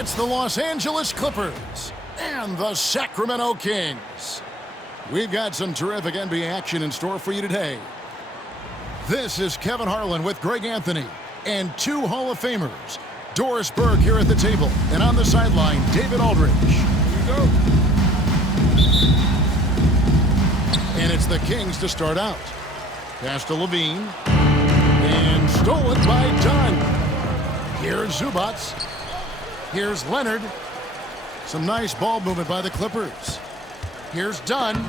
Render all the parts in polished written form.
It's the Los Angeles Clippers and the Sacramento Kings. We've got some terrific NBA action in store for you today. This is Kevin Harlan with Greg Anthony and two Hall of Famers. Doris Burke here at the table, and on the sideline, David Aldridge. Here we go. And it's the Kings to start out. Pass to Levine. And stolen by Dunn. Here's Zubats. Here's Leonard. Some nice ball movement by the Clippers. Here's Dunn. And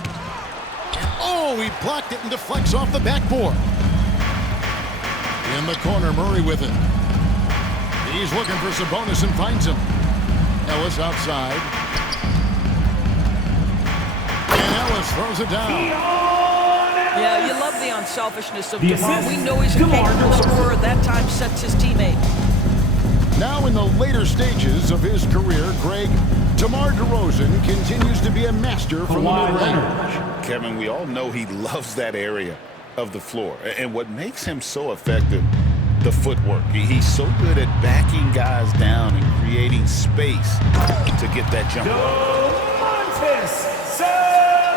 oh, he blocked it and deflects off the backboard. In the corner, Murray with it. He's looking for Sabonis and finds him. Ellis outside. And Ellis throws it down. Yeah, you love the unselfishness of DeMar. We know he's a capable scorer. That time sets his teammate. Now in the later stages of his career, Greg, DeMar DeRozan continues to be a master from the mid-range. Kevin, we all know he loves that area of the floor. And what makes him so effective, the footwork. He's so good at backing guys down and creating space to get that jump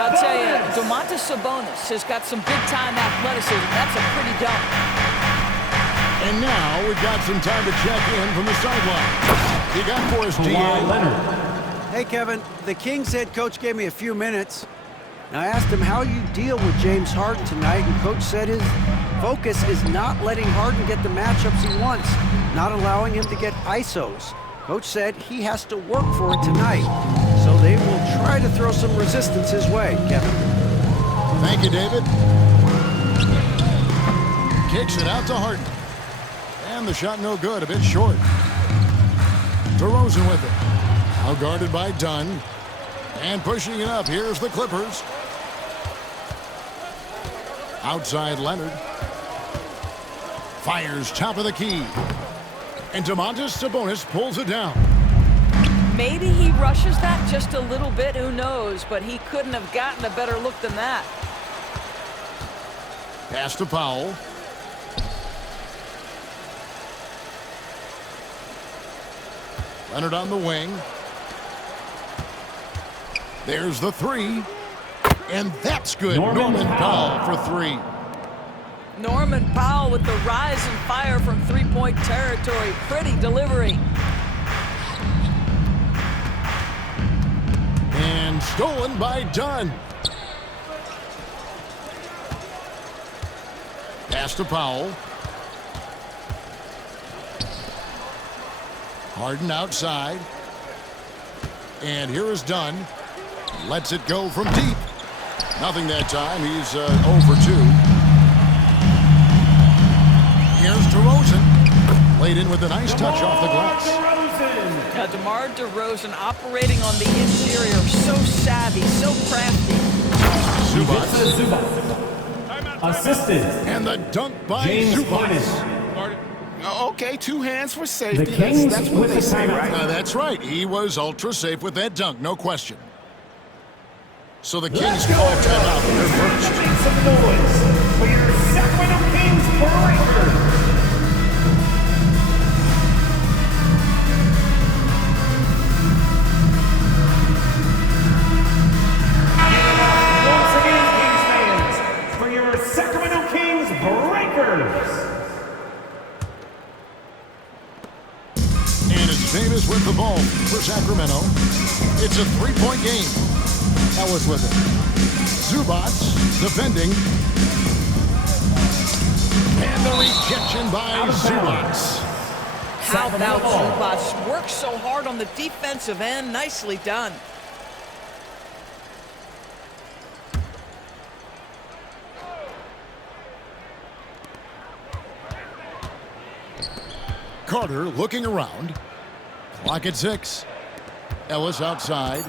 I'll tell you, Domantas Sabonis has got some big-time athleticism. That's a pretty dunk. And now we've got some time to check in from the sideline. He got for us, DA. Hey, Kevin, the Kings head coach gave me a few minutes. And I asked him how you deal with James Harden tonight, and Coach said his focus is not letting Harden get the matchups he wants, not allowing him to get ISOs. Coach said he has to work for it tonight, so they will try to throw some resistance his way, Kevin. Thank you, David. Kicks it out to Harden. And the shot no good, a bit short. DeRozan with it. Now guarded by Dunn. And pushing it up, here's the Clippers. Outside Leonard. Fires top of the key. And Domantas Sabonis pulls it down. Maybe he rushes that just a little bit, who knows, but he couldn't have gotten a better look than that. Pass to Powell. Leonard on the wing. There's the three. And that's good. Norman Powell for three. Norman Powell with the rise and fire from three-point territory. Pretty delivery. And stolen by Dunn. Pass to Powell. Harden outside. And here is Dunn. Lets it go from deep. Nothing that time. He's 0 for 2. Here's DeRozan. Laid in with a nice touch off the glass. Now, DeMar DeRozan operating on the interior. So savvy, so crafty. Zubats. Assisted. And the dunk by James Zubats. Okay, two hands for safety. The Kings That's what they say, right? That's right. He was ultra safe with that dunk, no question. So the Kings call timeout. They're first. Make some noise for your Sacramento Kings breakers. Once again, Kings fans, for your Sacramento Kings breakers. And it's Davis with the ball for Sacramento. It's a three-point game. Ellis with it. Zubats defending. And the rejection by Zubats. How about Zubats? Works so hard on the defensive end. Nicely done. Carter looking around. Clock at 6. Ellis outside.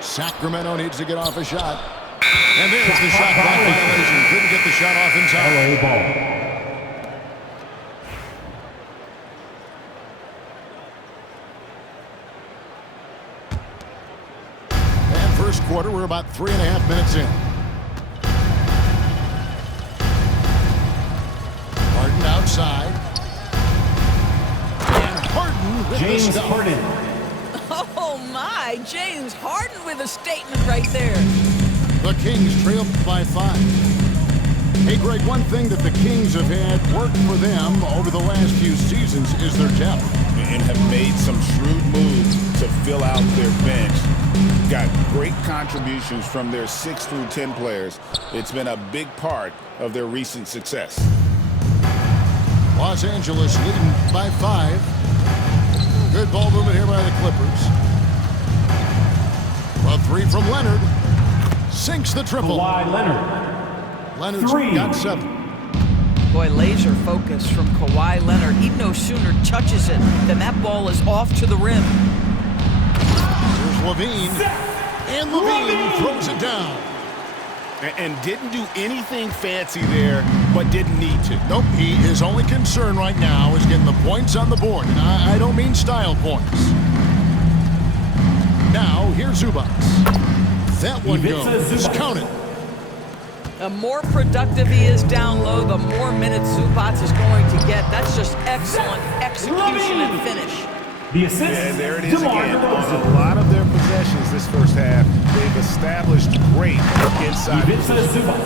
Sacramento needs to get off a shot. And there's the shot clock violation. Couldn't get the shot off in time. LA ball. And first quarter, we're about 3.5 minutes in. Harden outside. And Harden Harden with the James stop. Harden. Oh, my. James Harden with a statement right there. The Kings trail by 5. Hey, Greg, one thing that the Kings have had work for them over the last few seasons is their depth. And have made some shrewd moves to fill out their bench. Got great contributions from their 6 through 10 players. It's been a big part of their recent success. Los Angeles leading by 5. Good ball movement here by the Clippers. A 3 from Leonard. Sinks the triple. Kawhi Leonard. Leonard's 3. got 7. Boy, laser focus from Kawhi Leonard. He no sooner touches it than that ball is off to the rim. Here's Levine. And Levine throws it down. And didn't do anything fancy there, but didn't need to. Nope, his only concern right now is getting the points on the board. And I don't mean style points. Now, here's Zubats. That one goes. Count it. The more productive he is down low, the more minutes Zubats is going to get. That's just excellent execution and finish. The assist. And there it is DeMar again. DeRozan. On a lot of their possessions this first half, they've established great inside. Ivica Zubac.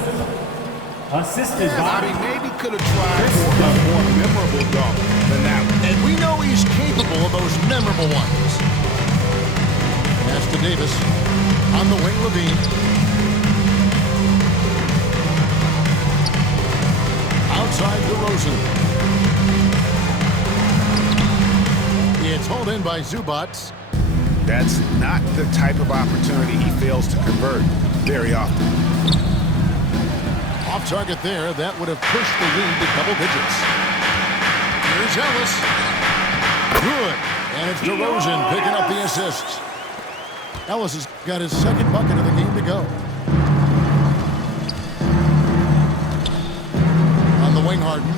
Assisted I by mean, maybe could have tried for a more memorable dunk than that one. And we know he's capable of those memorable ones. Pass to Davis. On the wing, Levine. Outside DeRozan. It's hauled in by Zubats. That's not the type of opportunity he fails to convert very often. Off target there. That would have pushed the lead to double digits. Here's Ellis. Good. And it's DeRozan picking up the assist. Ellis has got his second bucket of the game to go. On the wing, Harden.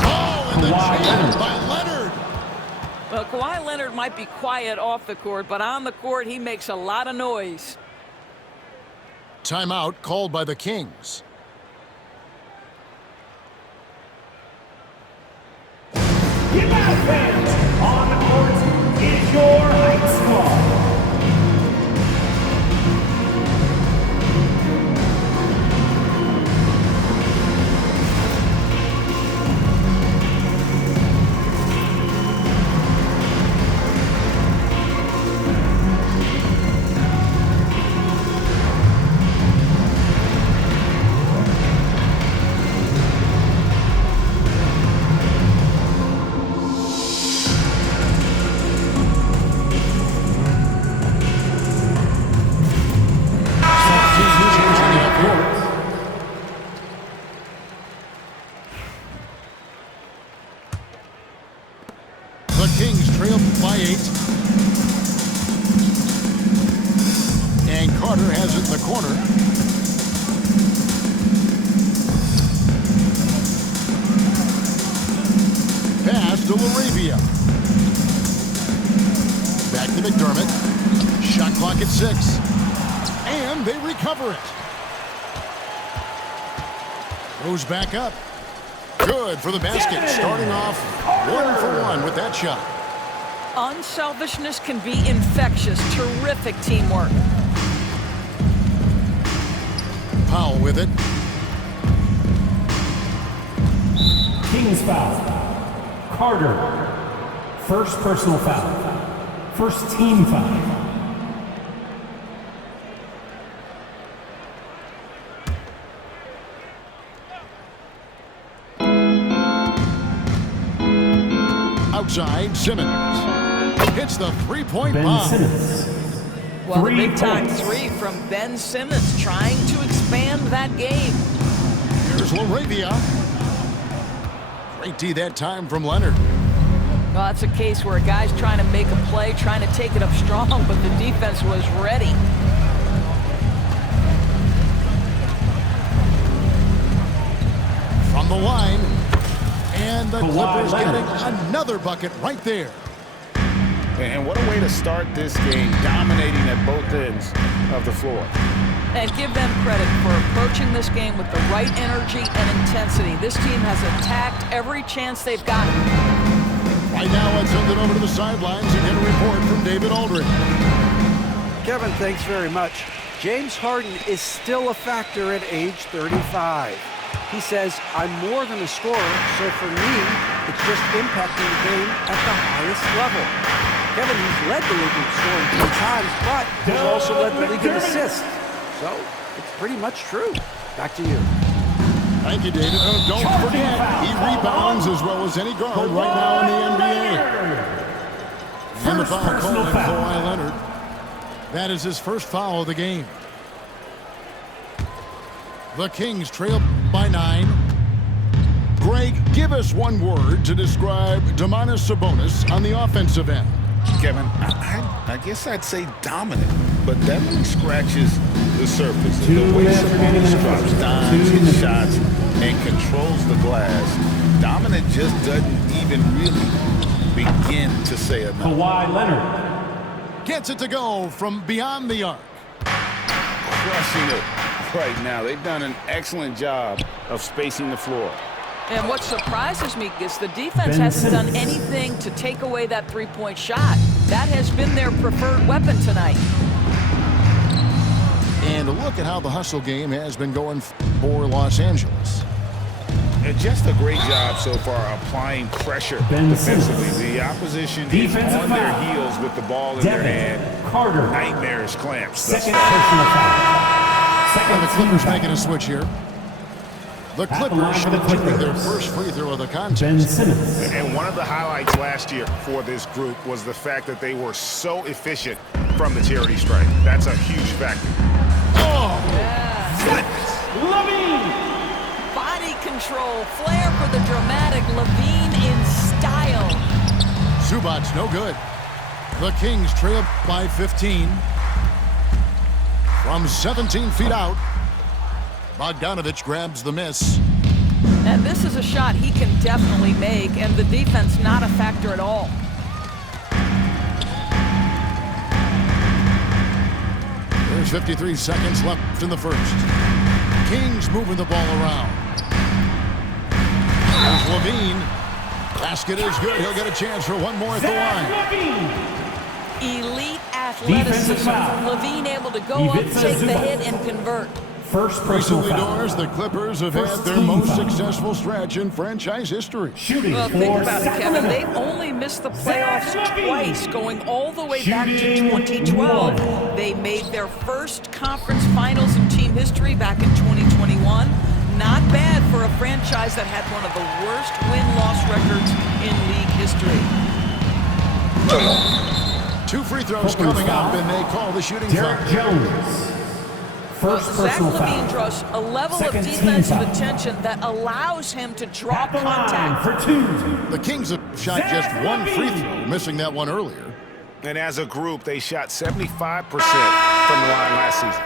Oh, and the jam by Leonard. Well, Kawhi Leonard might be quiet off the court, but on the court, he makes a lot of noise. Timeout called by the Kings. Get back, fans! On the court is your Heights Squad. The Kings trail by 8. And Carter has it in the corner. Pass to Laravia. Back to McDermott. Shot clock at 6. And they recover it. Goes back up. Good for the basket. Starting off 1 for 1 with that shot. Unselfishness can be infectious. Terrific teamwork. Powell with it. Kings foul. Carter. First personal foul. First team foul. Outside, Simmons. Hits the three-point Ben bomb. Simmons. Well, the 3 big-time points. 3 from Ben Simmons trying to expand that game. Here's Laravia. Great D that time from Leonard. Well, that's a case where a guy's trying to make a play, trying to take it up strong, but the defense was ready. From the line. And the Kawhi Clippers Leonard. getting another bucket right there. And what a way to start this game, dominating at both ends of the floor. And give them credit for approaching this game with the right energy and intensity. This team has attacked every chance they've gotten. Right now, let's send it over to the sidelines and get a report from David Aldridge. Kevin, thanks very much. James Harden is still a factor at age 35. He says, I'm more than a scorer, so for me, it's just impacting the game at the highest level. Kevin, he's led the league in scoring 3 times, but he's also led the league in assists. So, it's pretty much true. Back to you. Thank you, David. Don't forget, he rebounds as well as any guard right now in the NBA. And the foul called on Kawhi Leonard. That is his first foul of the game. The Kings trail by 9. Greg, give us one word to describe Domantas Sabonis on the offensive end. Kevin, I guess I'd say dominant, but that really scratches the surface. The way Sabonis drops dimes, hits shots, and controls the glass, dominant just doesn't even really begin to say enough. Kawhi Leonard gets it to go from beyond the arc. Crushing it right now. They've done an excellent job of spacing the floor. And what surprises me is the defense hasn't done anything to take away that three-point shot. That has been their preferred weapon tonight. And look at how the hustle game has been going for Los Angeles. And just a great job so far applying pressure defensively. The opposition is on their heels with the ball in their hand. Carter. Nightmares clamps. Second personal foul. And the Clippers making a switch here. The Clippers shooting their first free throw of the contest. And one of the highlights last year for this group was the fact that they were so efficient from the charity stripe. That's a huge factor. Oh! Yeah. Levine. Body control, flair for the dramatic, Levine in style. Zubac's no good. The Kings trail by 15. From 17 feet out, Bogdanovich grabs the miss. And this is a shot he can definitely make, and the defense not a factor at all. There's 53 seconds left in the first. Kings moving the ball around. There's Levine. Basket is good. He'll get a chance for one more at the line. Elite athleticism. Levine able to go up, take the hit, and convert. First personal Recently, foul. Doris, the Clippers have had their most successful stretch in franchise history. Shooting Well, for think about it, Kevin. Sacramento. They've only missed the playoffs twice, going all the way back to 2012. They made their first conference finals in team history back in 2021. Not bad for a franchise that had one of the worst win-loss records in league history. 2 free throws coming up, and they call the shooting foul. Derek Jones. First Zach personal Levine foul. draws a level Second of team defensive foul. attention that allows him to draw At the line contact. for 2. The Kings have shot just one free throw, missing that one earlier. And as a group, they shot 75% from the line last season.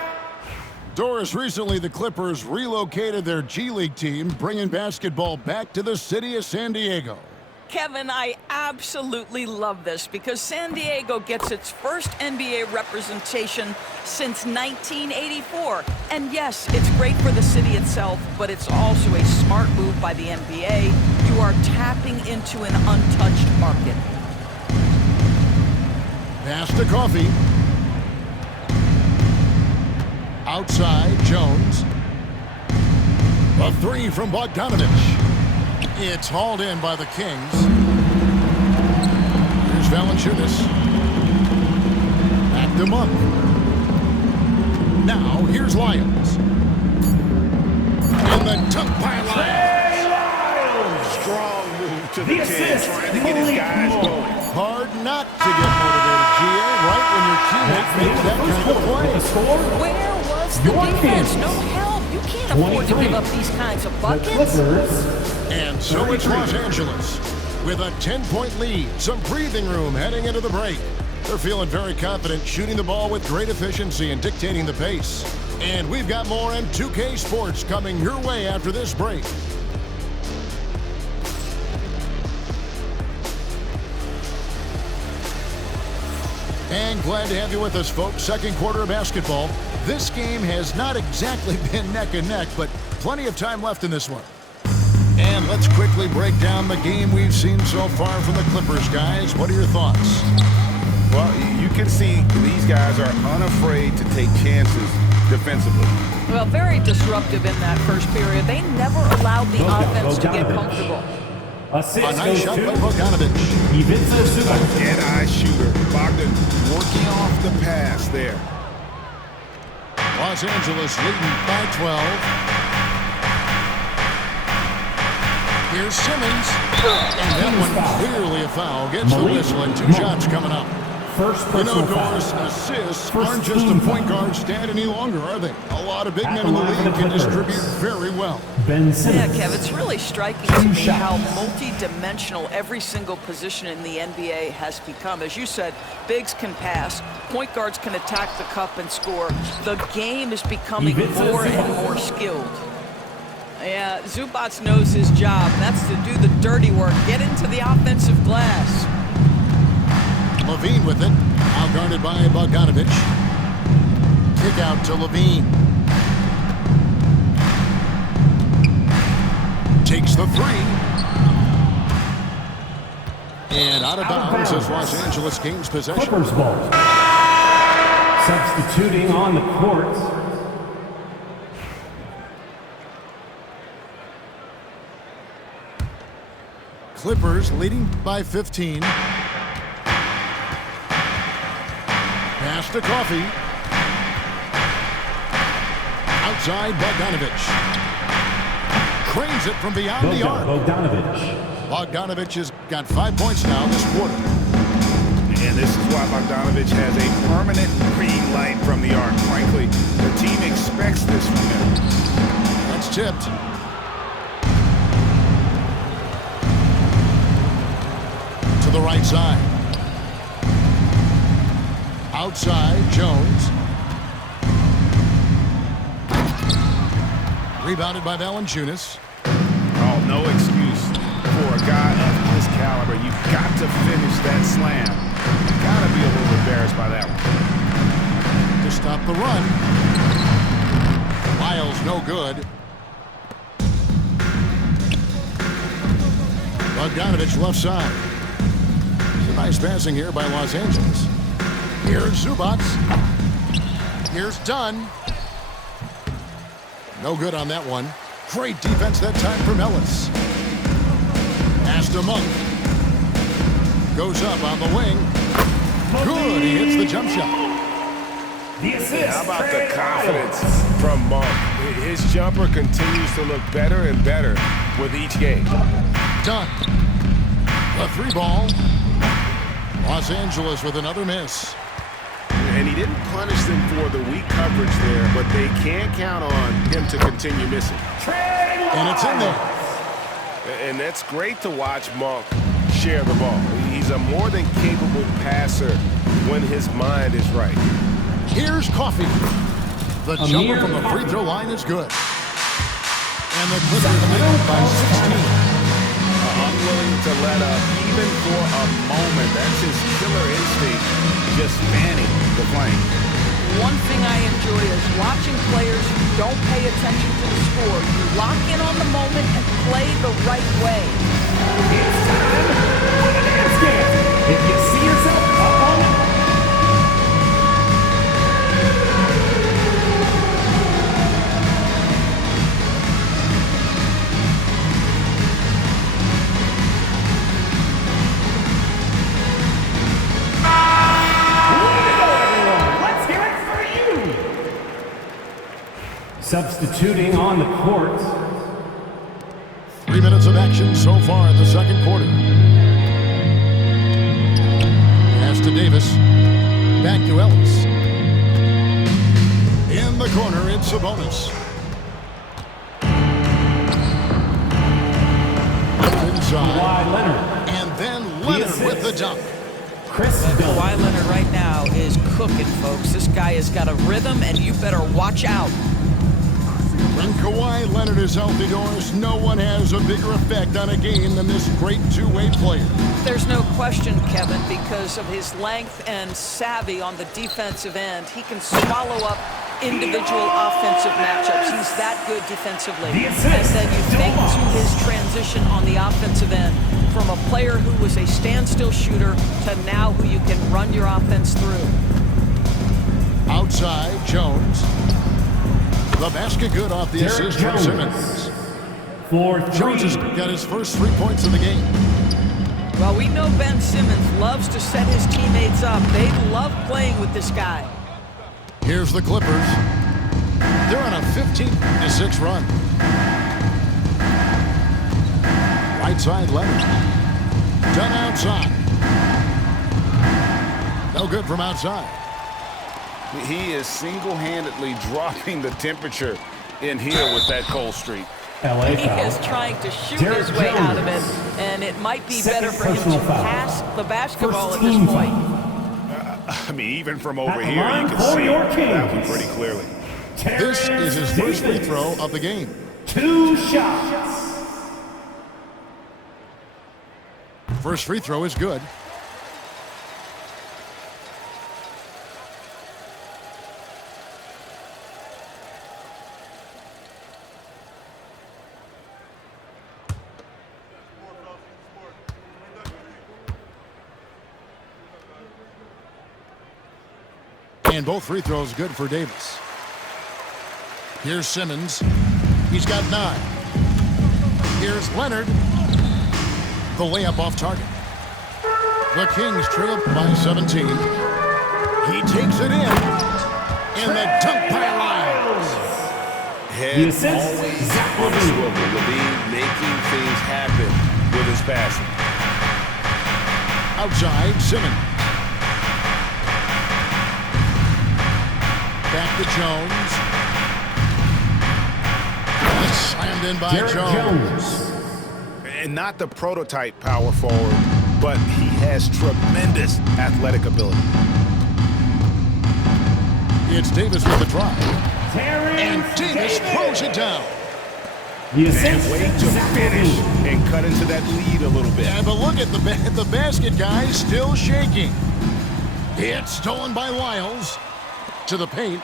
Doris, recently the Clippers relocated their G League team, bringing basketball back to the city of San Diego. Kevin, I absolutely love this because San Diego gets its first NBA representation since 1984. And yes, it's great for the city itself, but it's also a smart move by the NBA. You are tapping into an untouched market. Pass to Coffee. Outside, Jones. A 3 from Bogdanovich. It's hauled in by the Kings. Here's Valanciunas. Back to Monk. Now, here's Lyons. And the dunk by Lyons. Strong move to the The 10, assist, trying to get his Malik guys Monk. going. Hard not to get motivated, GA, right when your teammate makes that kind of play. Score. Where was the Your defense? Kings. No help. You can't afford to 23. give up these kinds of The buckets. Clippers. And so it's Los Angeles with a 10-point lead. Some breathing room heading into the break. They're feeling very confident, shooting the ball with great efficiency and dictating the pace. And we've got more M2K Sports coming your way after this break. And glad to have you with us, folks. Second quarter of basketball. This game has not exactly been neck and neck, but plenty of time left in this one. And let's quickly break down the game we've seen so far from the Clippers, guys. What are your thoughts? Well, you can see these guys are unafraid to take chances defensively. Well, very disruptive in that first period. They never allowed the offense to get comfortable. A nice shot by Bogdanovic. Dead-eye shooter. Bogdan working off the pass there. Los Angeles leading by 12. Here's Simmons. And that one clearly a foul. Gets the whistle and 2 shots coming up. You know, Doris, assists aren't just a point guard stat any longer, are they? A lot of big men in the league can distribute very well. Yeah, Kev, it's really striking to me how multi-dimensional every single position in the NBA has become. As you said, bigs can pass, point guards can attack the cup and score. The game is becoming more and more skilled. Yeah, Zubac knows his job. That's to do the dirty work, get into the offensive glass. Levine with it, out-guarded by Bogdanovic. Kick out to Levine. Takes the 3. And out of bounds as Los Angeles gains possession. Clippers ball. Substituting on the court. Clippers leading by 15. Pass to Coffee. Outside Bogdanovic. Cranes it from beyond the arc. Bogdanovic has got 5 points now this quarter. And this is why Bogdanovic has a permanent green light from the arc. Frankly, the team expects this from him. That's tipped. To the right side. Outside, Jones. Rebounded by Valanciunas. Oh, no excuse for a guy of his caliber. You've got to finish that slam. You've got to be a little embarrassed by that one. To stop the run. Miles, no good. Bogdanovic left side. Some nice passing here by Los Angeles. Here's Zubac. Here's Dunn. No good on that one. Great defense that time from Ellis. Pass to Monk. Goes up on the wing. Good, he hits the jump shot. The assist. How about the confidence from Monk? His jumper continues to look better and better with each game. Dunn. The 3 ball. Los Angeles with another miss. And he didn't punish them for the weak coverage there, but they can't count on him to continue missing. And it's in there. And that's great to watch Monk share the ball. He's a more than capable passer when his mind is right. Here's Coffee. The jumper from the free throw line is good. And the Clippers lead by 16. Unwilling to let up even for a moment. That's his killer instinct, just fanning the flame. One thing I enjoy is watching players who don't pay attention to the score. You lock in on the moment and play the right way. It's time for the dance game. If you see yourself up on it. Substituting on the court. 3 minutes of action so far in the second quarter. Pass to Davis. Back to Ellis. In the corner, it's Sabonis. Inside. Kawhi Leonard. And then Leonard with the dunk. Kawhi Leonard right now is cooking, folks. This guy has got a rhythm, and you better watch out. When Kawhi Leonard is healthy, Doris, no one has a bigger effect on a game than this great two-way player. There's no question, Kevin, because of his length and savvy on the defensive end. He can swallow up individual offensive matchups. He's that good defensively. And then you think to his transition on the offensive end from a player who was a standstill shooter to now who you can run your offense through. Outside, Jones. The basket good off the assist from Simmons. Jones has got his first 3 points of the game. Well, we know Ben Simmons loves to set his teammates up. They love playing with this guy. Here's the Clippers. They're on a 15-6 run. Right side, Leonard. Done outside. No good from outside. He is single-handedly dropping the temperature in here with that cold streak. He is trying to shoot his way out of it, and it might be better for him to pass the basketball at this point. I mean, even from over here, you can see that one pretty clearly. This is his first free throw of the game. 2 shots. First free throw is good. And both free throws good for Davis. Here's Simmons. He's got 9. Here's Leonard. The layup off target. The Kings trail by 17. He takes it in. And the dunk by Lyles. Head always on a swivel. Levine making things happen with his passing. Outside, Simmons. Back to Jones. That's slammed in by Jones. And not the prototype power forward, but he has tremendous athletic ability. It's Davis with the drive. And Davis throws it down. And way to finish and cut into that lead a little bit. Yeah, but look at the basket, guys, still shaking. It's stolen by Lyles. To the paint.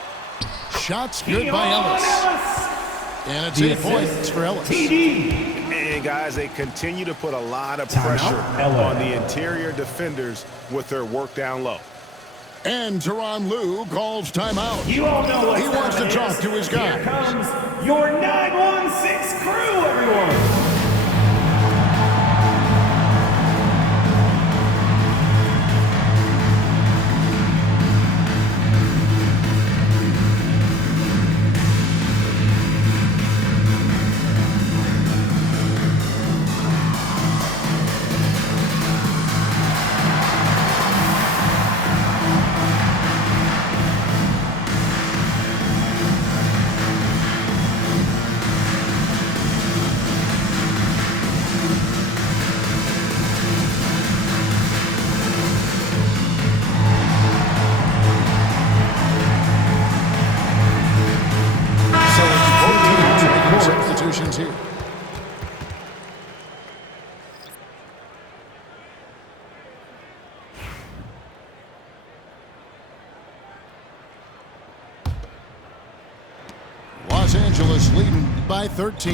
Shots good by Ellis. And it's 8 points for Ellis. And guys, they continue to put a lot of pressure on the interior defenders with their work down low. And Tyronn Lue calls timeout. You all know what he wants to talk to his guys. Here comes your 916 crew, everyone. Substitutions here. Los Angeles leading by 13.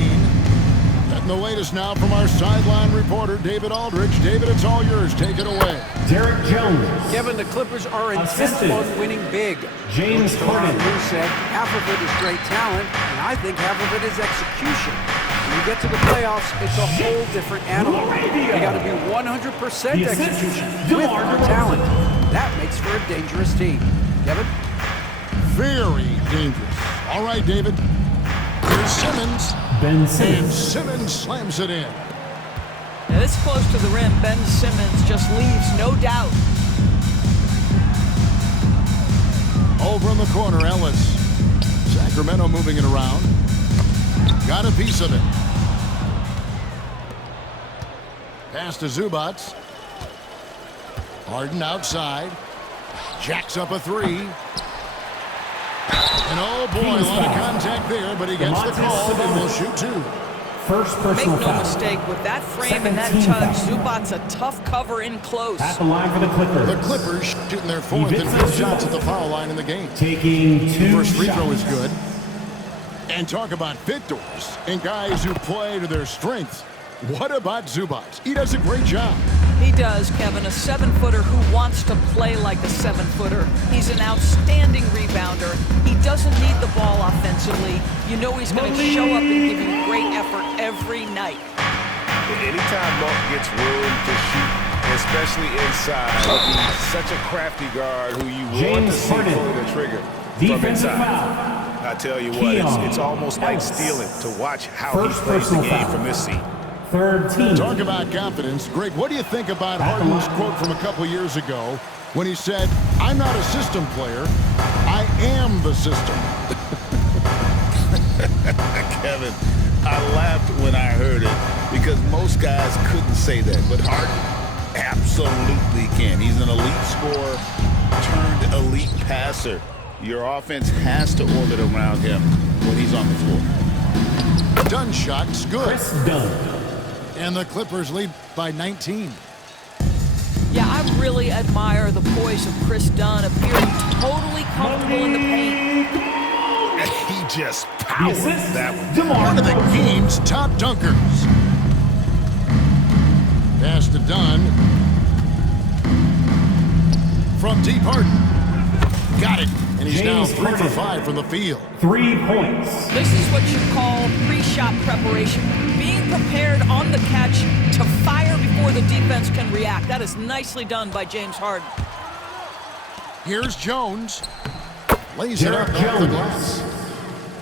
Getting the latest now from our sideline reporter, David Aldridge. David, it's all yours. Take it away. Derek Jones. Kevin, the Clippers are intent Assisted. on winning big. James Harden. Lue said half of it is great talent, and I think half of it is execution. When you get to the playoffs, it's a whole different animal. You got to be 100% execution with your talent. That makes for a dangerous team. Kevin? Very dangerous. All right, David. Here's Simmons. Ben And Simmons. Simmons slams it in. Now, this close to the rim, Ben Simmons just leaves no doubt. Over in the corner, Ellis. Sacramento moving it around. Got a piece of it. Pass to Zubats. Harden outside. Jacks up a 3. And oh boy, a lot of contact there, but he gets the call and will shoot two. First Make personal no foul. mistake, with that frame Second and that team touch, foul. Zubac's a tough cover in close. At the line for the Clippers. The Clippers shooting their fourth and Defensive fifth shots at the foul line in the game. Taking two First free throw is shots. good. And talk about victors and guys who play to their strengths. What about Zubac? He does a great job. He does, Kevin, a 7-footer who wants to play like a 7-footer. He's an outstanding rebounder. He doesn't need the ball offensively. You know he's going to show up and give you great effort every night. Anytime Mark gets room to shoot, especially inside, he's such a crafty guard who you want to see pull the trigger from Defensive inside. foul. I tell you what, it's almost like stealing to watch how he plays the game from this seat. Third team. Talk about confidence. Greg, what do you think about Harden's quote from a couple years ago when he said, "I'm not a system player, I am the system"? Kevin, I laughed when I heard it because most guys couldn't say that, but Harden absolutely can. He's an elite scorer turned elite passer. Your offense has to orbit around him when he's on the floor. Dunn shot's good. Chris Dunn. And the Clippers lead by 19. Yeah, I really admire the poise of Chris Dunn, appearing totally comfortable in the paint. He just powered that one. One of the game's top dunkers. Pass to Dunn. From deep Harden. Got it. And he's now 3 for 5 from the field. 3 points. This is what you call pre-shot preparation. Being prepared on the catch to fire before the defense can react. That is nicely done by James Harden. Here's Jones. Lays it up off the glass.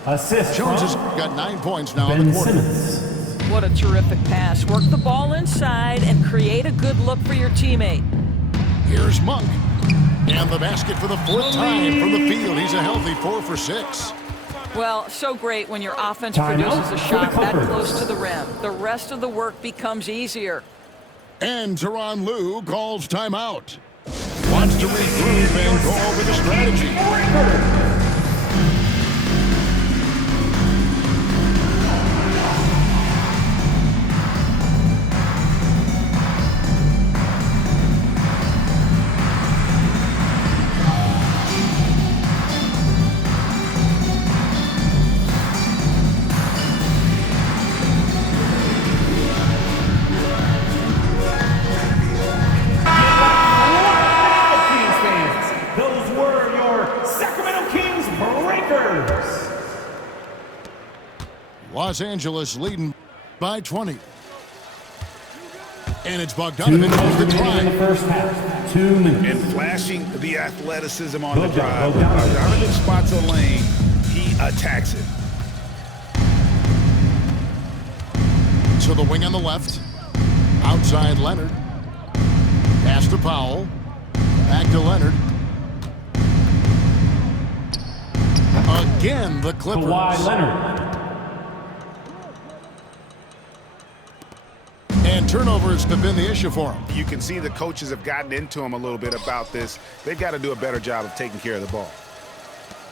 Assist Jones has from got 9 points now in Ben the quarter. Simmons. What a terrific pass. Work the ball inside and create a good look for your teammate. Here's Monk. And the basket for the 4th time from the field. He's a healthy 4 for 6. Well, so great when your offense Timeout produces a for shot the that Clippers. close to the rim. The rest of the work becomes easier. And Tyronn Lue calls timeout. Wants to regroup and go over the strategy. Those were your Sacramento Kings breakers. Los Angeles leading by 20. And it's 2 Bogdanovic minutes off the remaining in the try. first half. 2 minutes. And flashing the athleticism on the Bogdan- drive. Bogdanovic. Bogdanovic spots a lane, he attacks it. So the wing on the left. Outside Leonard. Pass to Powell. Back to Leonard. Again, the Clippers. Kawhi Leonard. And turnovers have been the issue for him. You can see the coaches have gotten into him a little bit about this. They've got to do a better job of taking care of the ball.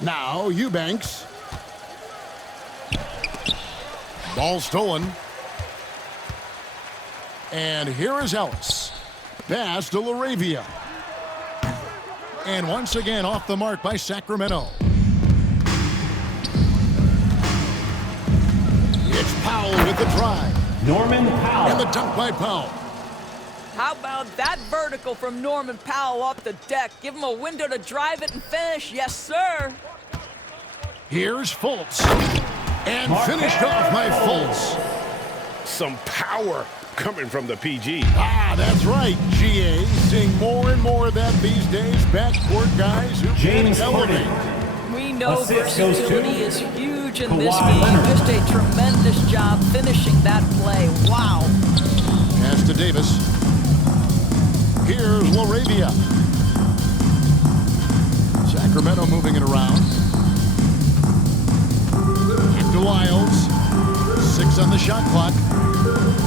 Now, Eubanks. Ball stolen. And here is Ellis. Pass to LaRavia. And once again off the mark by Sacramento. It's Powell with the drive. Norman Powell. And the dunk by Powell. How about that vertical from Norman Powell off the deck? Give him a window to drive it and finish. Yes, sir. Here's Fultz. And finished off by Fultz. Some power coming from the PG. Ah, that's right, GA. Seeing more and more of that these days. Backcourt guys who James can elevate. Harden. We know Assist goes to versatility is huge in this Kawhi game. Leonard. Just a tremendous job finishing that play. Wow. Pass to Davis. Here's LaRavia. Sacramento moving it around. Back to Wiles. 6 on the shot clock.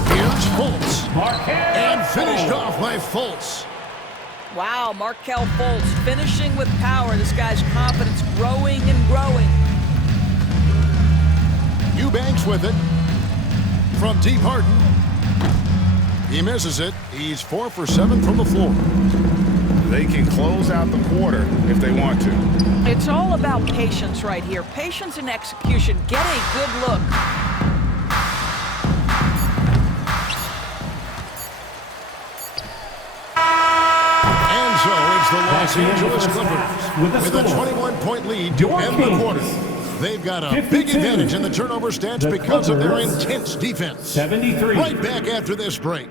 Here's Fultz. And finished off by Fultz. Wow, Markelle Fultz finishing with power. This guy's confidence growing and growing. Eubanks with it. From deep, Harden. He misses it. He's 4 for 7 from the floor. They can close out the quarter if they want to. It's all about patience right here. Patience and execution. Get a good look. And so it's the Los Angeles Clippers with a 21-point lead to end the quarter. They've got a big advantage in the turnover stats because of their intense defense. 73. Right back after this break.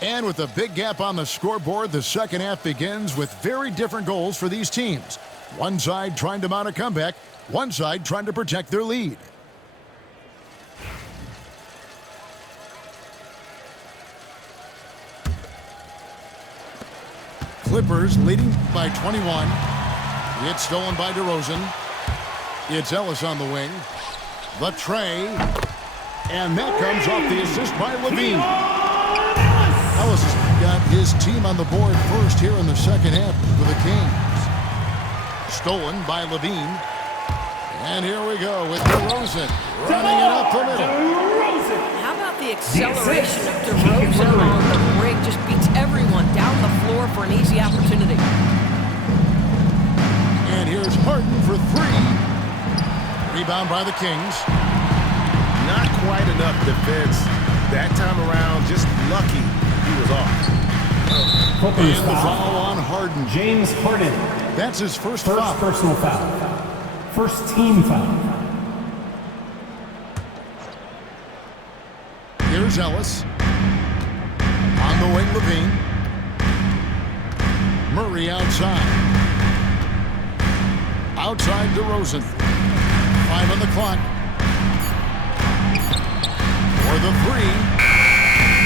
And with a big gap on the scoreboard, the second half begins with very different goals for these teams. One side trying to mount a comeback, one side trying to protect their lead. Clippers leading by 21. It's stolen by DeRozan. It's Ellis on the wing. The tray. And that comes off the assist by Levine. Ellis has got his team on the board first here in the second half for the Kings. Stolen by Levine. And here we go with DeRozan running it up the middle. How about the acceleration of DeRozan on the break? Just beats everyone down the floor for an easy opportunity. And here's Harden for 3. Rebound by the Kings. Not quite enough defense that time around. Just lucky he was off. Clippers And the foul. foul on Harden. James Harden. That's his first First foul. personal foul. First team foul. Here's Ellis. On the wing, Levine. Murray outside. Outside DeRozan. 5 on the clock. For the 3.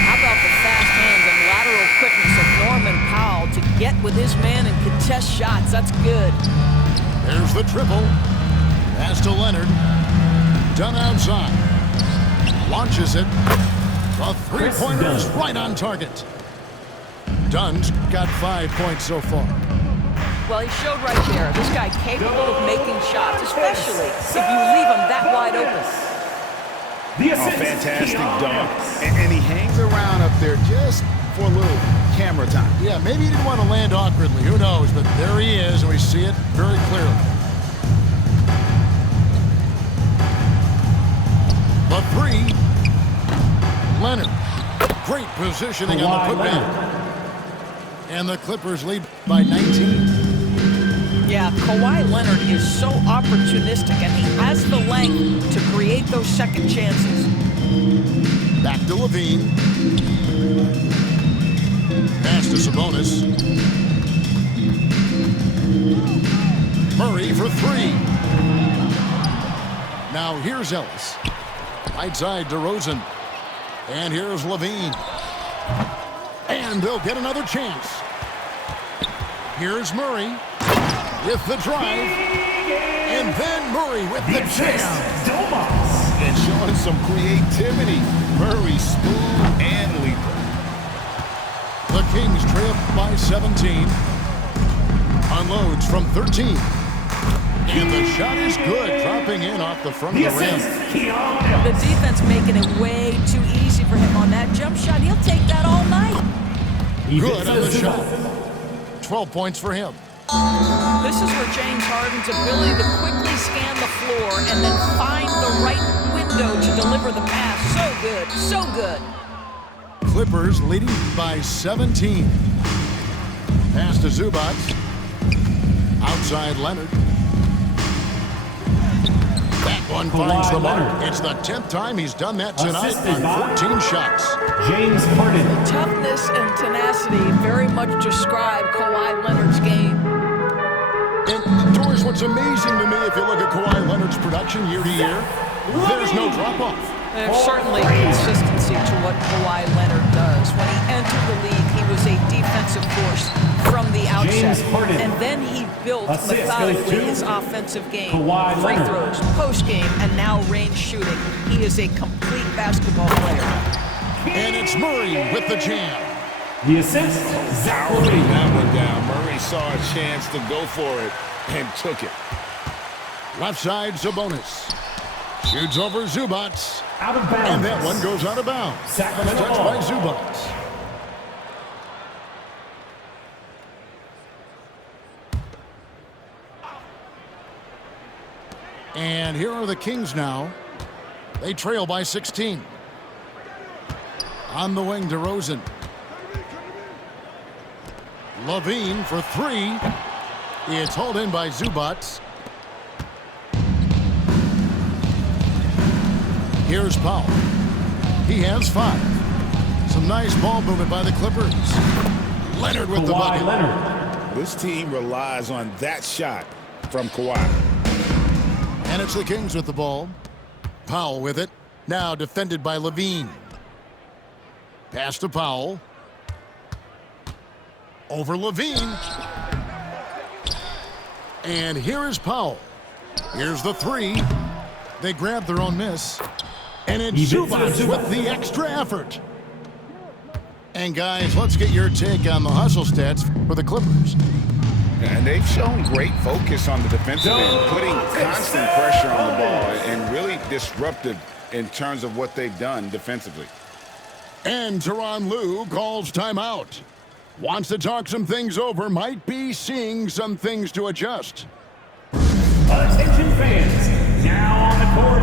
How about the fast hands and lateral quickness of Norman Powell to get with his man and contest shots? That's good. There's the triple. Pass to Leonard. Done outside. Launches it. The three-pointer is right on target. Dunn's got 5 points so far. Well, he showed right there. This guy capable of making shots, especially if you leave him that wide open. Oh, fantastic dunk. And he hangs around up there just for a little camera time. Yeah, maybe he didn't want to land awkwardly. Who knows? But there he is, and we see it very clearly. The 3. Leonard. Great positioning on the putback. And the Clippers lead by 19. Yeah, Kawhi Leonard is so opportunistic, and he has the length to create those second chances. Back to Levine. Pass to Sabonis. Murray for 3. Now here's Ellis. Right side DeRozan. And here's Levine. And they'll get another chance. Here's Murray with the drive. And then Murray with the jam. And showing some creativity. Murray, smooth and lethal. The Kings trail by 17. Unloads from 13. And the shot is good, dropping in off the front of the rim. The defense making it way too easy for him on that jump shot. He'll take that all night. Good on the shot. 12 points for him. This is where James Harden's ability to quickly scan the floor and then find the right window to deliver the pass. So good, so good. Clippers leading by 17. Pass to Zubac. Outside Leonard. That one finds the mark. It's the 10th time he's done that tonight on 14 shots. James Harden. Toughness and tenacity very much describe Kawhi Leonard's game. And Doris, what's amazing to me, if you look at Kawhi Leonard's production year to year, there's no drop-off. There's certainly consistency to what Kawhi Leonard does. When he entered the league, he was a defensive force from the outset. And then he built methodically his offensive game. Free throws, post-game, and now range shooting. He is a complete basketball player. And it's Murray with the jam. The assist, Zach LaVine. That one down. Murray saw a chance to go for it and took it. Left side, Sabonis. Shoots over Zubats. Out of bounds. And that one goes out of bounds. Sacramento Touched by Zubats. And here are the Kings now. They trail by 16. On the wing, DeRozan. LaVine for three. It's hauled in by Zubats. Here's Powell. He has 5. Some nice ball movement by the Clippers. Leonard with the bucket. Leonard. This team relies on that shot from Kawhi. And it's the Kings with the ball. Powell with it. Now defended by LaVine. Pass to Powell. Over LaVine. And here is Powell. Here's the three. They grab their own miss. And it's Zubats with the extra effort. And guys, let's get your take on the hustle stats for the Clippers. And they've shown great focus on the defensive end, putting constant pressure on the ball and really disruptive in terms of what they've done defensively. And Tyronn Lue calls timeout. Wants to talk some things over, might be seeing some things to adjust. Attention fans, now on the court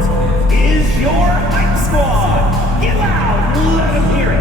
is your hype squad. Get loud, let them hear it.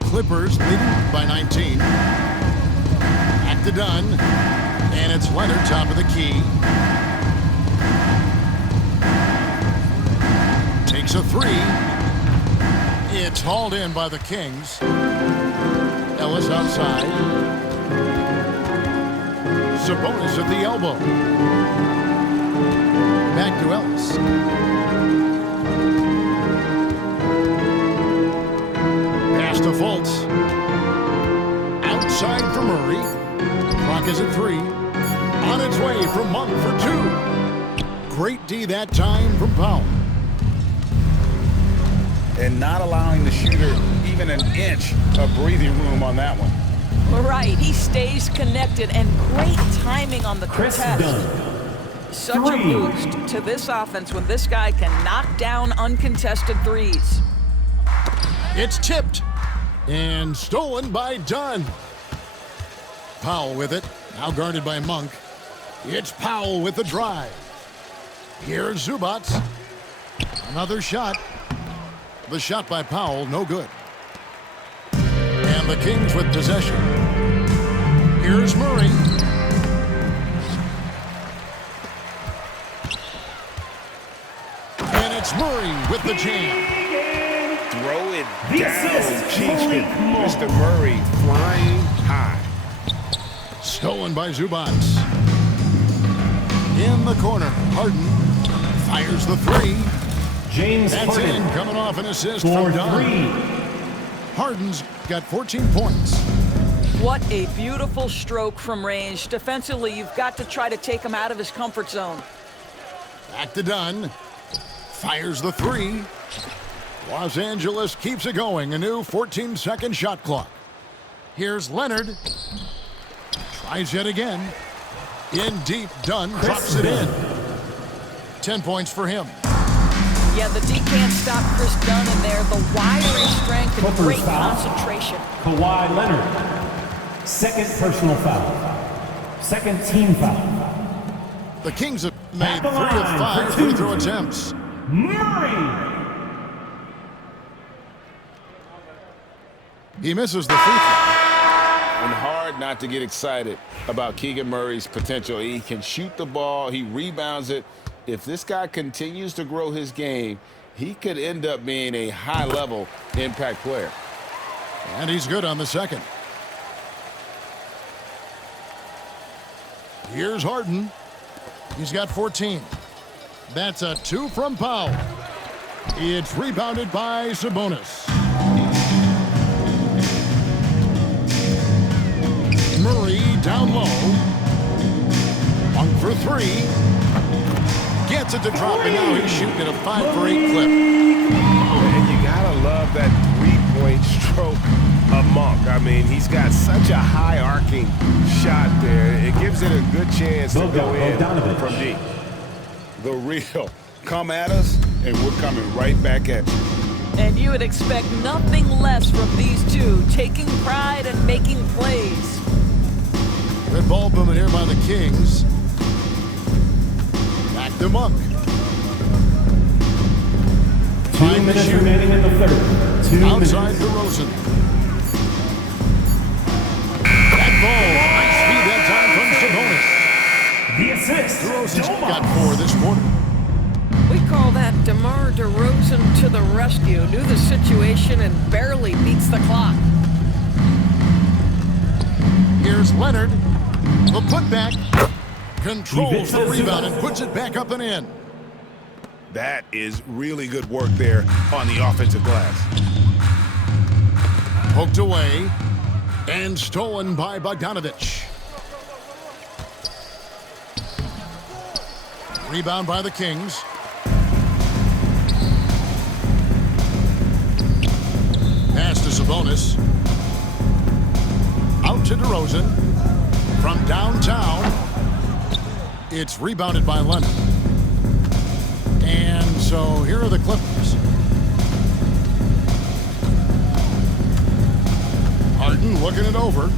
Clippers leading by 19. Back to Dunn. And it's Leonard, top of the key. Takes a three. It's hauled in by the Kings. Ellis outside. Sabonis at the elbow. Back to Ellis. Pass to Fultz. Outside for Murray. Clock is at 3. On its way from Monk for 2. Great D that time from Powell. And not allowing the shooter even an inch of breathing room on that one. Right, he stays connected, and great timing on the contest. Such a boost to this offense when this guy can knock down uncontested threes. It's tipped and stolen by Dunn. Powell with it, now guarded by Monk. It's Powell with the drive. Here's Zubats. Another shot. The shot by Powell, no good. And the Kings with possession. Here's Murray. And it's Murray with the jam. Throw it down, Chiefs. Mr. Murray flying high. Stolen by Zubats. In the corner, Harden fires the three. James That's Harden in, coming off an assist for from Dunn. 3. Harden's got 14 points. What a beautiful stroke from range. Defensively, you've got to try to take him out of his comfort zone. Back to Dunn. Fires the three. Los Angeles keeps it going. A new 14-second shot clock. Here's Leonard. Tries yet again. In deep, Dunn drops it in. 10 points for him. Yeah, the D can't stop Chris Dunn in there. The wiry strength and Clippers great foul. concentration. Kawhi Leonard. Second personal foul. Second team foul. The Kings have made At the 3 of line 5 for free two. throw attempts. Murray. He misses the free throw. And hard not to get excited about Keegan Murray's potential. He can shoot the ball. He rebounds it. If this guy continues to grow his game, he could end up being a high-level impact player. And he's good on the second. Here's Harden. He's got 14. That's a 2 from Powell. It's rebounded by Sabonis. Murray down low. 1 for 3. Gets it to drop, and now he's shooting at a 5 for 8 clip. And you gotta love that three-point stroke of Monk. I mean, he's got such a high arcing shot there. It gives it a good chance to go in from deep. The real. Come at us, and we're coming right back at you. And you would expect nothing less from these two, taking pride and making plays. Good ball movement here by the Kings. Back to Monk. 2 minutes remaining in the third. 2 Outside minutes. DeRozan. That ball. Nice feed that time from Sabonis. The assist. DeRozan's got 4 this quarter. We call that DeMar DeRozan to the rescue. Knew the situation and barely beats the clock. Here's Leonard. The putback. Controls the rebound and puts it back up and in. That is really good work there on the offensive glass. Poked away. And stolen by Bogdanovich. Rebound by the Kings. Pass to Sabonis. Out to DeRozan. From downtown. It's rebounded by Leonard. And so here are the Clippers. Harden looking it over.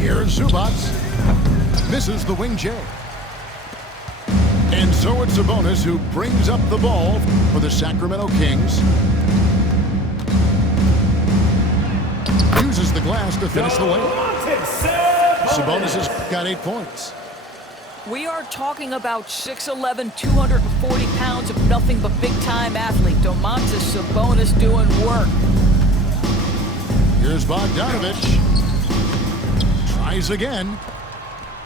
Here's Zubats. Misses the wing J. And so it's Sabonis who brings up the ball for the Sacramento Kings. Uses the glass to finish the layup. Sabonis has got 8 points. We are talking about 6'11", 240 pounds of nothing but big-time athlete. Domantas Sabonis doing work. Here's Bogdanovich. Tries again.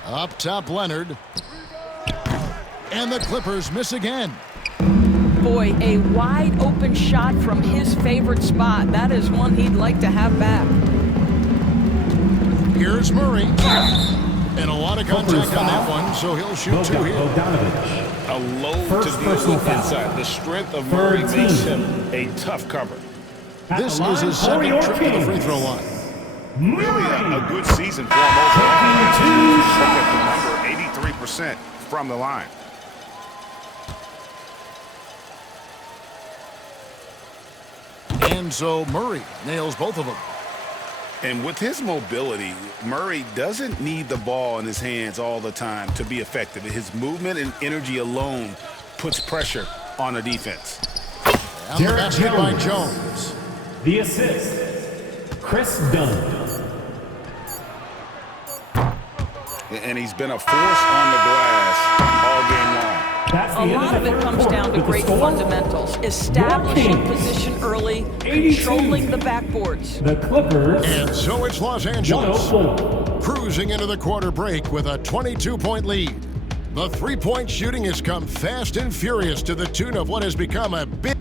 Up top, Leonard. And the Clippers miss again. Boy, a wide-open shot from his favorite spot. That is one he'd like to have back. Here's Murray. And a lot of contact on that one, so he'll shoot 2 here. A load First to deal personal with foul. inside. The strength of Murray Third makes team. him a tough cover. This is his second trip to the free throw line. Really a good season for him overall. Look at the number, 83% from the line. And so Murray nails both of them. And with his mobility, Murray doesn't need the ball in his hands all the time to be effective. His movement and energy alone puts pressure on the defense. And the basket by Jones. The assist. Chris Dunn. And he's been a force on the glass all game long. That's the A end lot of the it third comes quarter down to with the great score. fundamentals. Establishing Kings. position early, 82. controlling the backboards. The Clippers. And so it's Los Angeles. 104. Cruising into the quarter break with a 22-point lead. The three-point shooting has come fast and furious to the tune of what has become a big...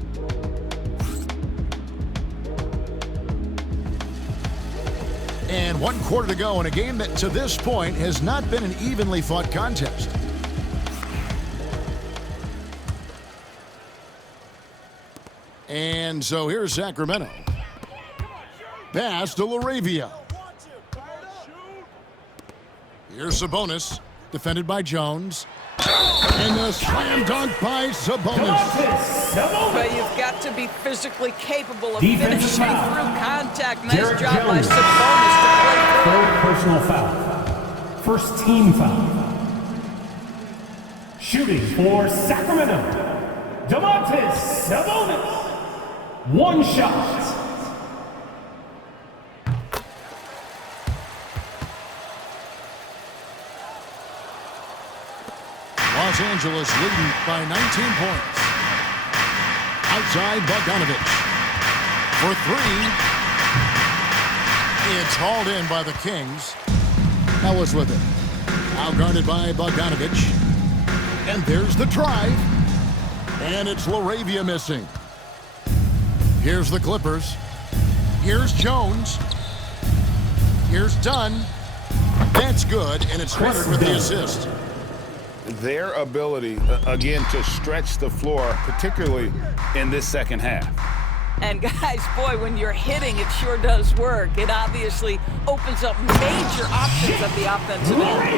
And 1 quarter to go in a game that to this point has not been an evenly fought contest. And so here's Sacramento. Pass to LaRavia. Here's Sabonis. Defended by Jones. And a slam dunk by Sabonis. But you've got to be physically capable of Defensive finishing foul. through contact. Nice Derek job by Jones. Sabonis to play through. Third personal foul. First team foul. Shooting for Sacramento, Domantas Sabonis. One shot. Los Angeles leading by 19 points. Outside Bogdanovich. For three. It's hauled in by the Kings. Ellis with it. Now guarded by Bogdanovich. And there's the drive. And it's LaRavia missing. Here's the Clippers. Here's Jones. Here's Dunn. That's good, and it's Leonard with the assist. Their ability, again, to stretch the floor, particularly in this second half. And guys, boy, when you're hitting, it sure does work. It obviously opens up major options at the offensive end.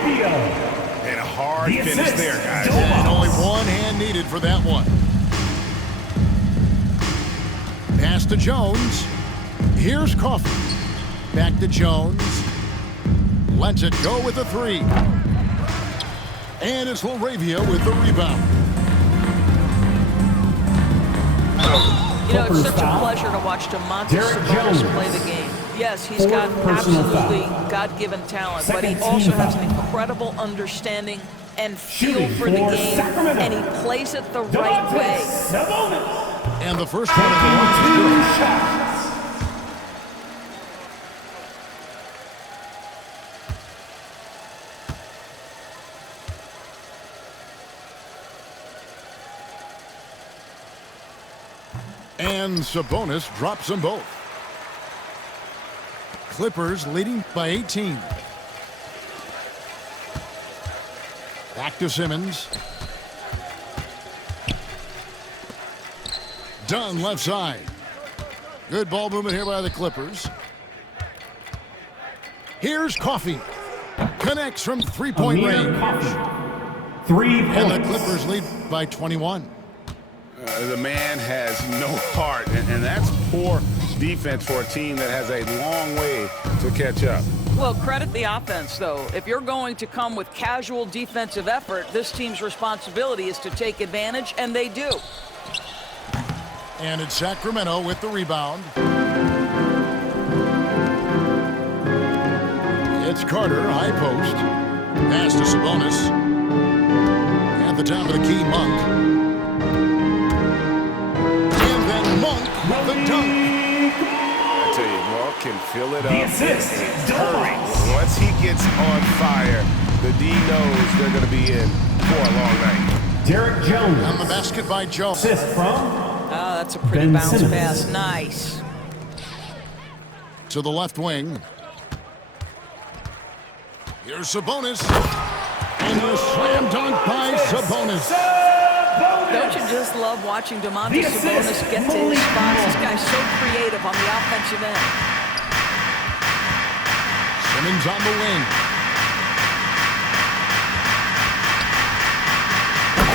And a hard finish there, guys. And only one hand needed for that one. Pass to Jones. Here's Coffey. Back to Jones. Lets it go with the three. And it's LaRavia with the rebound. You know, it's such a pleasure to watch Domantas Sabonis play the game. Yes, he's got absolutely God-given talent, but he also has an incredible understanding and feel for the game, and he plays it the right way. And the first one of the line is good. And Sabonis drops them both. Clippers leading by 18. Back to Simmons. Dunn left side. Good ball movement here by the Clippers. Here's Coffey. Connects from three-point range. 3 points. And the Clippers lead by 21. The man has no heart, and that's poor defense for a team that has a long way to catch up. Well, credit the offense, though. If you're going to come with casual defensive effort, this team's responsibility is to take advantage, and they do. And it's Sacramento with the rebound. It's Carter, high post. Pass to Sabonis. At the top of the key, Monk. With the dunk. I tell you, Monk can fill it up. The assist. Once he gets on fire, the D knows they're going to be in for a long night. Derek Jones. On the basket by Jones. Assist from Oh, that's a pretty Ben bounce Simmons. pass. Nice. To the left wing. Here's Sabonis. And a slam dunk by Sabonis. Don't you just love watching Domantas Sabonis get to his spots? This guy's so creative on the offensive end. Simmons on the wing.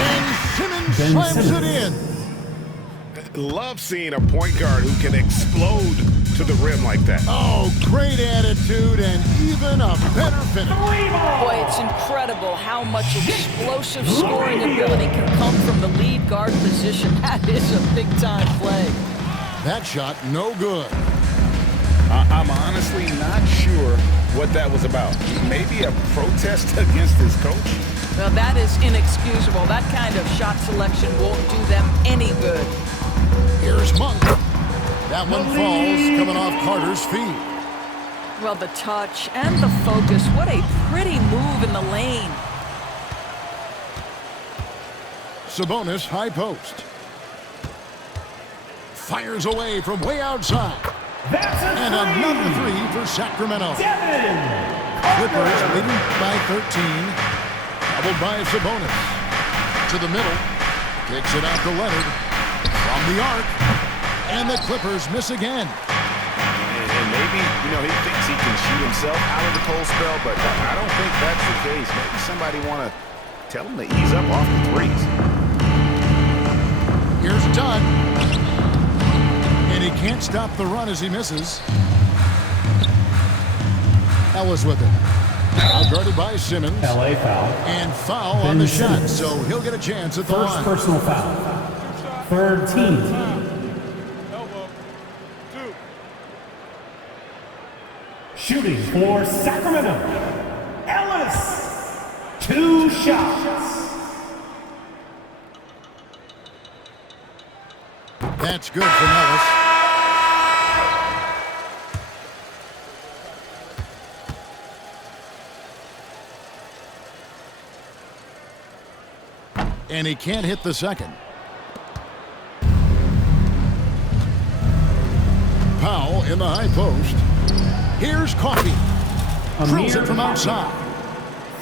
And Simmons slams it in. Love seeing a point guard who can explode to the rim like that. Oh, great attitude and even a better finish. Boy, it's incredible how much explosive scoring ability can come from the lead guard position. That is a big-time play. That shot, no good. I'm honestly not sure what that was about. Maybe a protest against his coach? Well, that is inexcusable. That kind of shot selection won't do them any good. Here's Monk. That one falls, coming off Carter's feet. Well, the touch and the focus. What a pretty move in the lane. Sabonis, high post. Fires away from way outside. And another three for Sacramento. Clippers leading by 13. Doubled by Sabonis. To the middle. Kicks it out to Leonard. From the arc. And the Clippers miss again. And they maybe, he thinks he can shoot himself out of the cold spell, but I don't think that's the case. Maybe somebody want to tell him to ease up off the threes. Here's Dunn. And he can't stop the run as he misses. Ellis with it. Now guarded by Simmons. LA foul. And foul on the shot, so he'll get a chance at the line. First personal foul. Third team. Shooting for Sacramento. Ellis. 2 shots. That's good for Ellis. And he can't hit the second. Powell in the high post. Here's Coffey. Drills it from outside.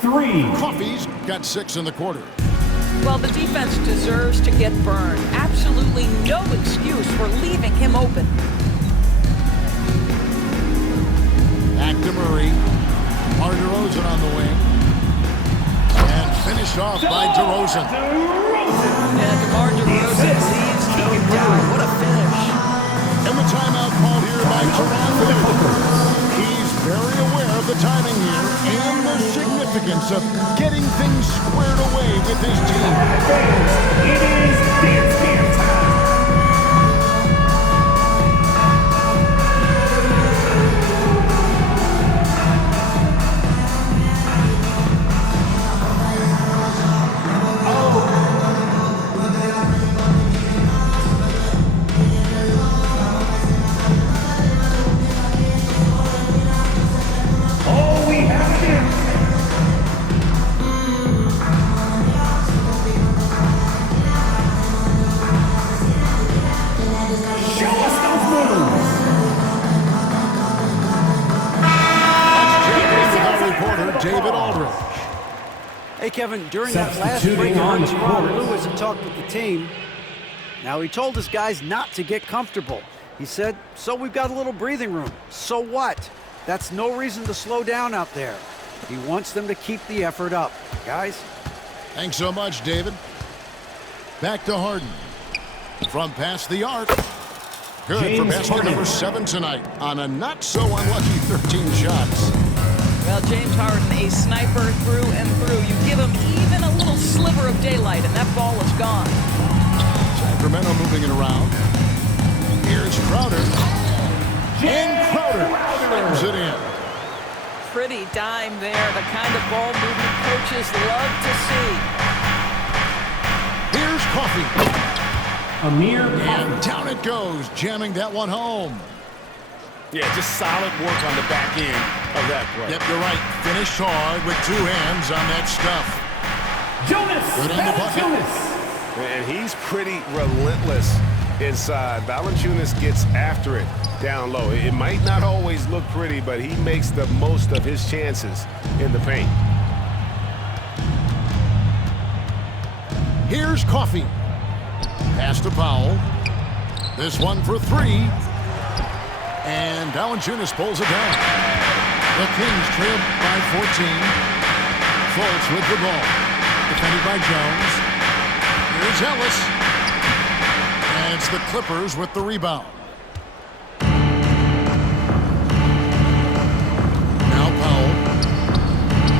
3. Coffey's got 6 in the quarter. Well, the defense deserves to get burned. Absolutely no excuse for leaving him open. Back to Murray. DeRozan on the wing. And finished off by DeRozan. And DeMar DeRozan leaves King down. What a finish. And the timeout called here by Toronto. He's very aware of the timing here and the significance of getting things squared away with his team. It is dance time. Hey, Kevin, during that last break, Ron Lewis had talked with the team. Now, he told his guys not to get comfortable. He said, so we've got a little breathing room. So what? That's no reason to slow down out there. He wants them to keep the effort up. Guys? Thanks so much, David. Back to Harden. From past the arc. Good for basket number 7 tonight on a not-so-unlucky 13 shots. Well, James Harden, a sniper through and through. You give him even a little sliver of daylight, and that ball is gone. Sacramento moving it around. Here's Crowder. And Crowder slams it in. Pretty dime there, the kind of ball movement coaches love to see. Here's Coffey. Amir And down it goes, jamming that one home. Yeah, just solid work on the back end of that play. Yep, you're right. Finished hard with 2 hands on that stuff. Jonas. Good on the bucket. And he's pretty relentless inside. Valanciunas gets after it down low. It might not always look pretty, but he makes the most of his chances in the paint. Here's Coffey. Pass to Powell. This one for 3. And Valanciunas pulls it down. The Kings trail by 14. Fultz with the ball. Defended by Jones. Here's Ellis. And it's the Clippers with the rebound. Now Powell.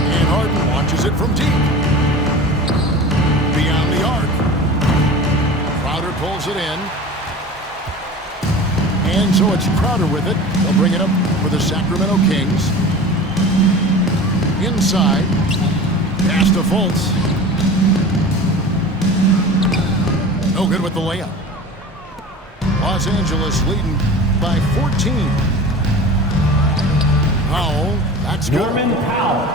And Harden launches it from deep. Beyond the arc. Crowder pulls it in. And so it's Crowder with it. They'll bring it up for the Sacramento Kings. Inside. Pass to Fultz. No good with the layup. Los Angeles leading by 14. Powell, that's good. Norman Powell.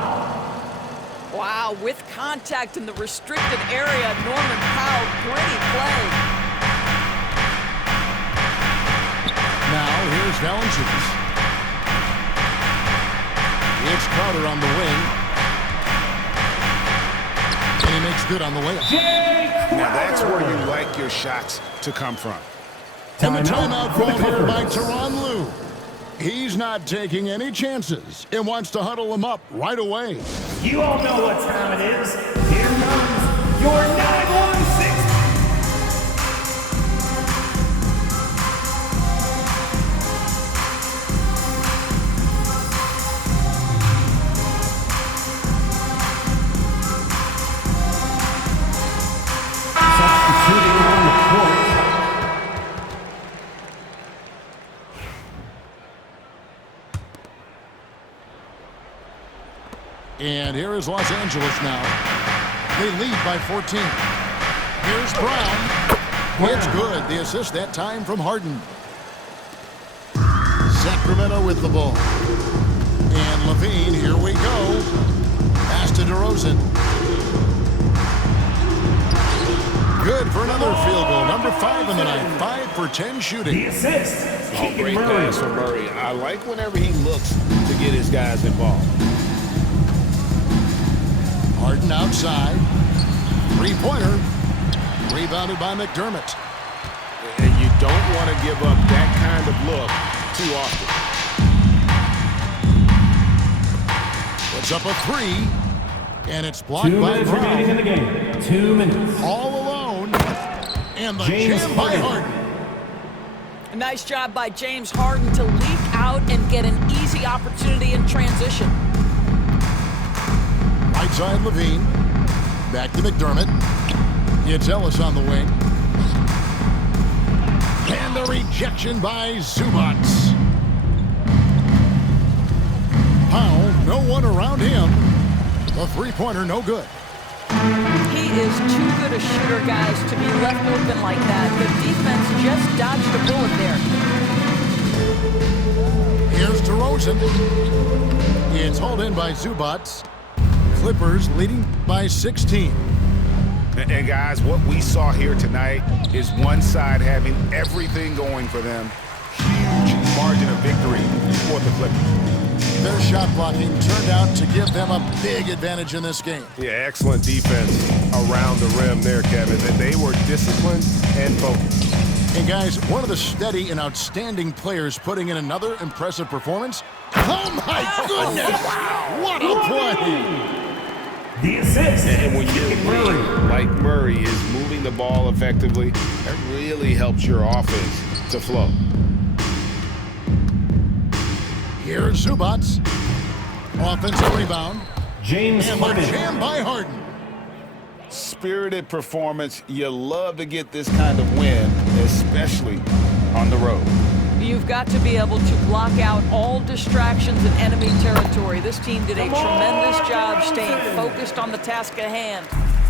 Wow, with contact in the restricted area, Norman Powell, pretty play. Now, here's Valanciunas. It's Crowder on the wing. And he makes good on the layup. Now that's where you like your shots to come from. And the timeout called here by Tyronn Lue. He's not taking any chances and wants to huddle them up right away. You all know what time it is. Here comes your 916. Substituting on the court. And here is Los Angeles now. They lead by 14. Here's Brown. It's good. The assist that time from Harden. Sacramento with the ball. And Levine, here we go. Pass to DeRozan. Good for another field goal. Number 5 in the night. 5 for 10 shooting. The assist. Oh, great pass from Murray. I like whenever he looks to get his guys involved. Harden outside. Three-pointer. Rebounded by McDermott. And you don't want to give up that kind of look too often. Puts up a three. And it's blocked 2 by minutes remaining in the Brown. game. 2 minutes. All alone. And the James jam by Harden. Harden. A nice job by James Harden to leak out and get an easy opportunity in transition. Right side Levine. Back to McDermott. It's Ellis on the wing. And the rejection by Zubats. Powell, no one around him. The three-pointer, no good. He is too good a shooter, guys, to be left open like that. The defense just dodged a bullet there. Here's DeRozan. It's hauled in by Zubats. Clippers leading by 16. And guys, what we saw here tonight is one side having everything going for them. Huge margin of victory for the Clippers. Their shot blocking turned out to give them a big advantage in this game. Yeah, excellent defense around the rim there, Kevin. That they were disciplined and focused. And guys, one of the steady and outstanding players putting in another impressive performance. Oh my goodness! Wow. What a play! The assist. And when your wing, like Murray, is moving the ball effectively, that really helps your offense to flow. Here's Zubats. Offensive rebound. James And the Harden. jam by Harden. Spirited performance. You love to get this kind of win, especially on the road. You've got to be able to block out all distractions in enemy territory. This team did a tremendous job staying focused on the task at hand.